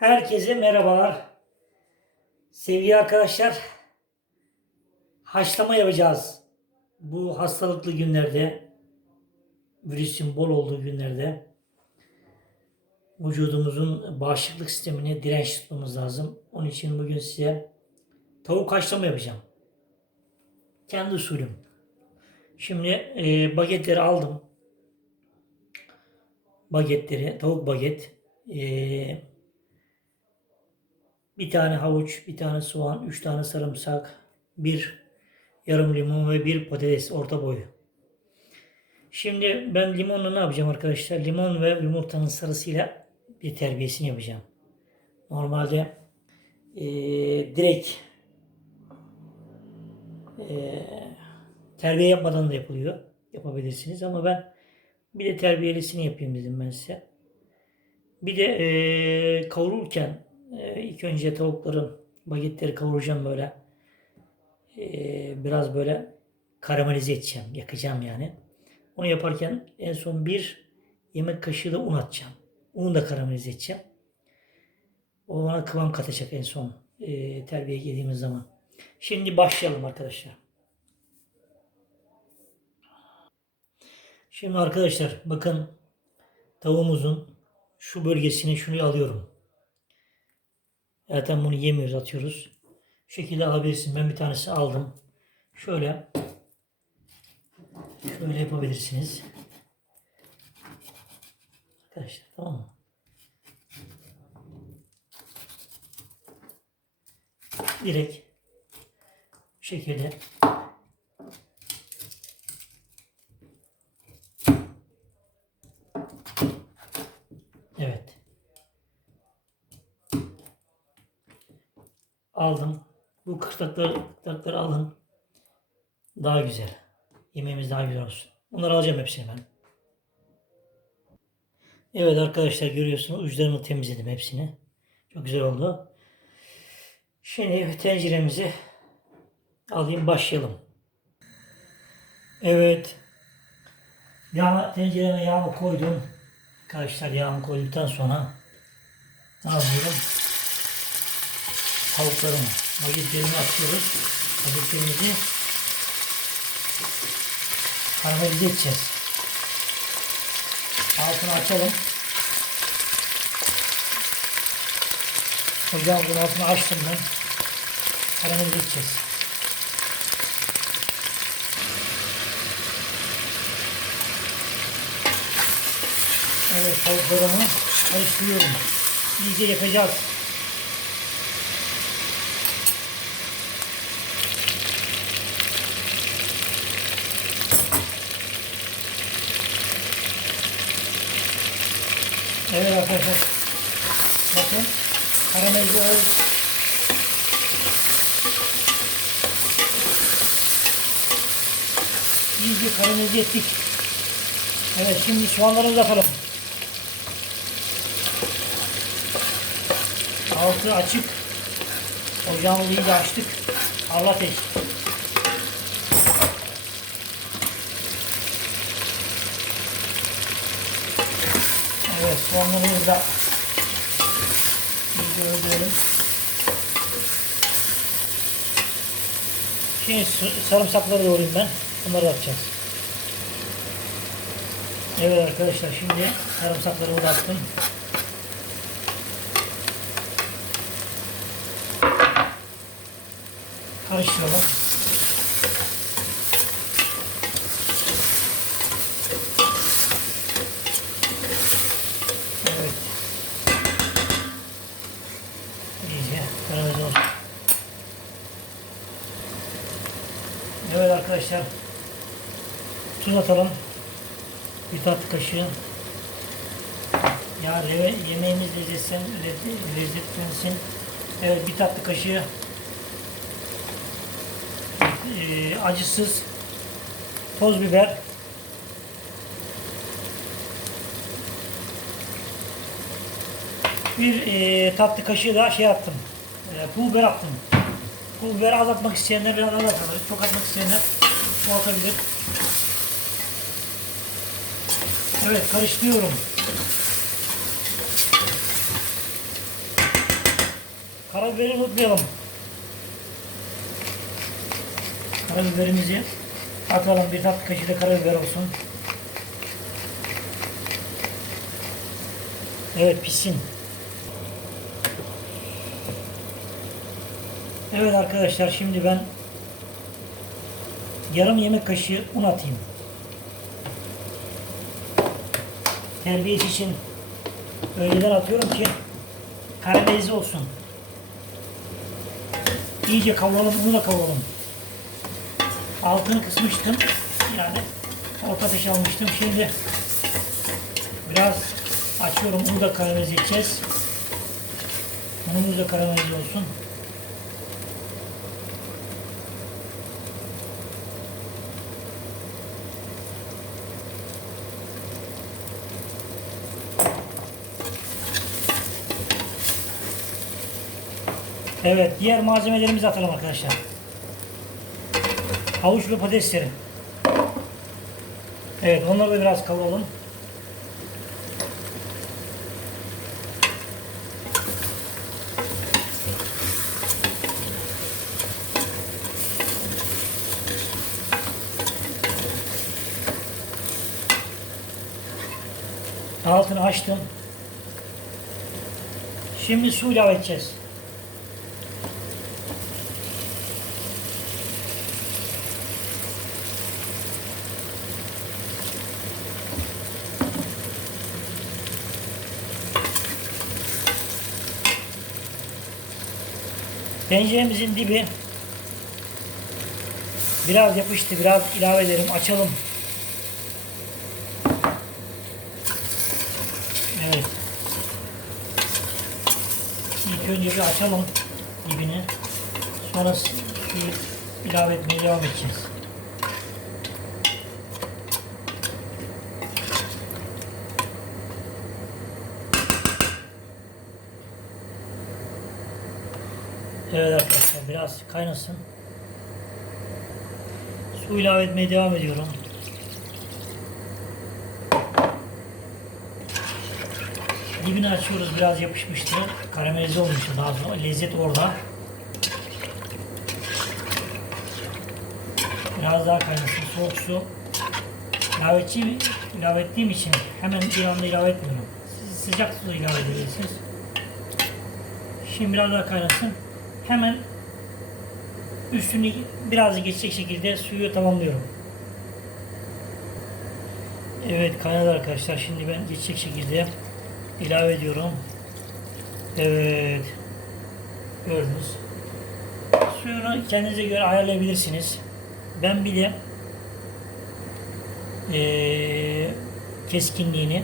Herkese merhabalar. Sevgili arkadaşlar, haşlama yapacağız. Bu hastalıklı günlerde, virüsün bol olduğu günlerde vücudumuzun bağışıklık sistemine direnç tutmamız lazım. Onun için bugün size tavuk haşlama yapacağım. Kendi usulüm. Şimdi e, bagetleri aldım. Bagetleri, tavuk baget. E, bir tane havuç, bir tane soğan, üç tane sarımsak, bir yarım limon ve bir patates orta boy. Şimdi ben limonla ne yapacağım arkadaşlar? Limon ve yumurtanın sarısıyla bir terbiyesini yapacağım. Normalde eee, direkt eee, terbiye yapmadan da yapılıyor. Yapabilirsiniz ama ben bir de terbiyelisini yapayım dedim ben size. Bir de eee, kavururken eee, ilk önce tavukların bagetleri kavuracağım böyle. Eee, biraz böyle karamelize edeceğim. Yakacağım yani. Onu yaparken en son bir yemek kaşığı da un atacağım. Unu da karamelize edeceğim. O bana kıvam katacak en son eee terbiye yediğimiz zaman. Şimdi başlayalım arkadaşlar. Şimdi arkadaşlar bakın tavuğumuzun şu bölgesini şunu alıyorum. Zaten bunu yemiyoruz atıyoruz. Şu şekilde alabilirsin. Ben bir tanesi aldım. Şöyle şöyle yapabilirsiniz. Arkadaşlar tamam mı? Direkt bu şekilde Evet. Aldım. Bu kırtakları, kırtakları alın. Daha güzel. Yemeğimiz daha güzel olsun. Bunları alacağım hepsini ben. Evet arkadaşlar görüyorsunuz uçlarını temizledim hepsini. Çok güzel oldu. Şimdi tenceremizi alayım başlayalım. Evet. Yağ, tencereme yağımı koydum. Arkadaşlar yağımı koyduktan sonra ne yapıyorum? Tavuklarımı, bagitlerimi atıyoruz. Bagitlerimizi karamelize edeceğiz. Altını açalım. Ocağımızın altını açtım ben. Karamelize edeceğiz. Evet tavuklarımı karıştırıyorum. İyice yapacağız. Evet arkadaşlar. Bakın karamelize oldu. İyice karamelize ettik. Evet şimdi soğanlarımızı atalım. Altı açık. Ocağımızı iyice açtık. Allah ateş. Evet soğanlarımızı da öldürelim. Şimdi sarımsakları doğrayayım ben. Bunları yapacağız. Evet arkadaşlar şimdi sarımsaklarımı da attım. Karıştıralım. Evet. İyice karamelize olsun. Evet arkadaşlar. Tuz atalım. Bir tatlı kaşığı. Ya yemeğimiz lezzetlen- lezzetlensin. Evet bir tatlı kaşığı e, acısız toz biber bir e, tatlı kaşığı daha şey attım e, pul biber attım pul biberi az atmak isteyenler biraz az atabilir çok atmak isteyenler çok atabilir evet karıştırıyorum karabiberi unutmayalım. Karabiberimizi atalım. Bir tatlı kaşığı da karabiber olsun. Evet pişsin. Evet arkadaşlar şimdi ben yarım yemek kaşığı un atayım. Terbiyesi için önceden atıyorum ki karamelize olsun. İyice kavuralım, unu da kavuralım. Altını kısmıştım. Yani orta ateşe almıştım. Şimdi biraz açıyorum. Unu da karamelize edeceğiz. Unumuz da karamelize olsun. Evet, diğer malzemelerimizi atalım arkadaşlar. Havuç ve patatesleri. Evet, onları da biraz kavuralım. Altını açtım. Şimdi su ilave edeceğiz. Tenceremizin dibi biraz yapıştı. Biraz ilave edelim. Açalım. Evet. İlk önce bir açalım dibini. Sonra suyu ilave etmeye devam edeceğiz. Evet arkadaşlar biraz kaynasın. Su ilave etmeye devam ediyorum. Dibini açıyoruz biraz yapışmıştı. Karamelize olmuştu daha sonra. Lezzet orada. Biraz daha kaynasın. Soğuk su ilave, edeceğim, ilave ettiğim için hemen bir anda ilave etmiyorum. Sıcak su ilave edebilirsiniz. Şimdi biraz daha kaynasın. Hemen üstünü biraz geçecek şekilde suyu tamamlıyorum. Evet kaynadı arkadaşlar. Şimdi ben geçecek şekilde ilave ediyorum. Evet. Gördünüz. Suyunu kendinize göre ayarlayabilirsiniz. Ben bir de eee, keskinliğini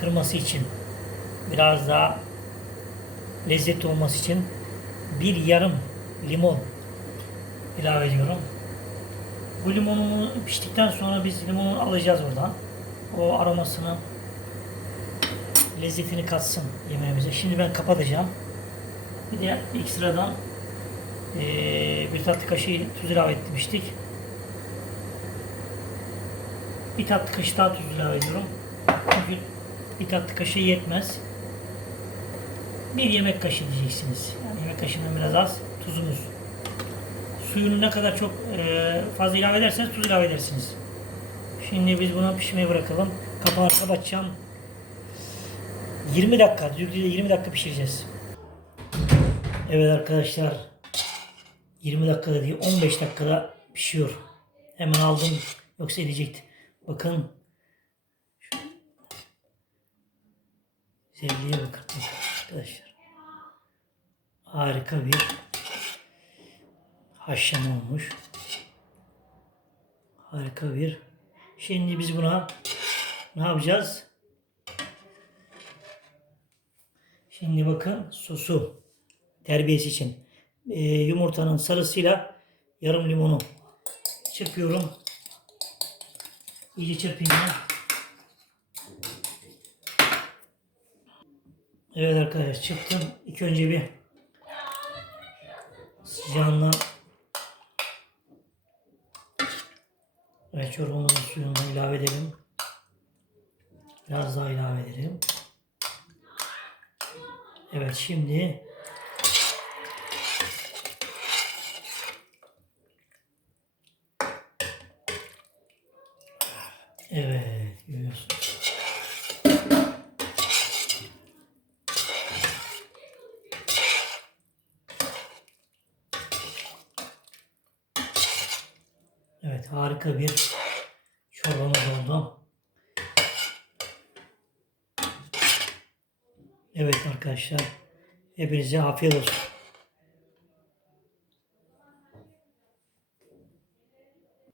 kırması için biraz daha lezzetli olması için bir yarım limon ilave ediyorum. Bu limonunu piştikten sonra biz limonu alacağız oradan. O aromasını lezzetini katsın yemeğimize. Şimdi ben kapatacağım. Bir de ekstradan eee bir tatlı kaşığı tuz ilave etmiştik. Bir tatlı kaşığı daha tuz ilave ediyorum. Çünkü bir tatlı kaşığı yetmez. Bir yemek kaşığı diyeceksiniz. Yemek kaşığından biraz az tuzumuz. Suyunu ne kadar çok eee, fazla ilave ederseniz tuz ilave edersiniz. Şimdi biz bunu pişmeye bırakalım. Kapağını kapatacağım. 20 dakika, düdüklüde 20 dakika pişireceğiz. Evet arkadaşlar. 20 dakikada değil 15 dakikada pişiyor. Hemen aldım yoksa eriyecekti. Bakın. Güzelliğe bakın arkadaşlar. Harika bir haşlama olmuş. Harika bir. Şimdi biz buna ne yapacağız? Şimdi bakın sosu terbiyesi için Ee, yumurtanın sarısıyla yarım limonu çırpıyorum. İyice çırpayım ben. Evet arkadaşlar çıktım. İlk önce bir sıcağına ve çorbamızın suyunu ilave edelim. Biraz daha ilave edelim. Evet şimdi Evet, görüyorsunuz. Evet, harika bir çorbamız oldu. Evet arkadaşlar, hepinize afiyet olsun.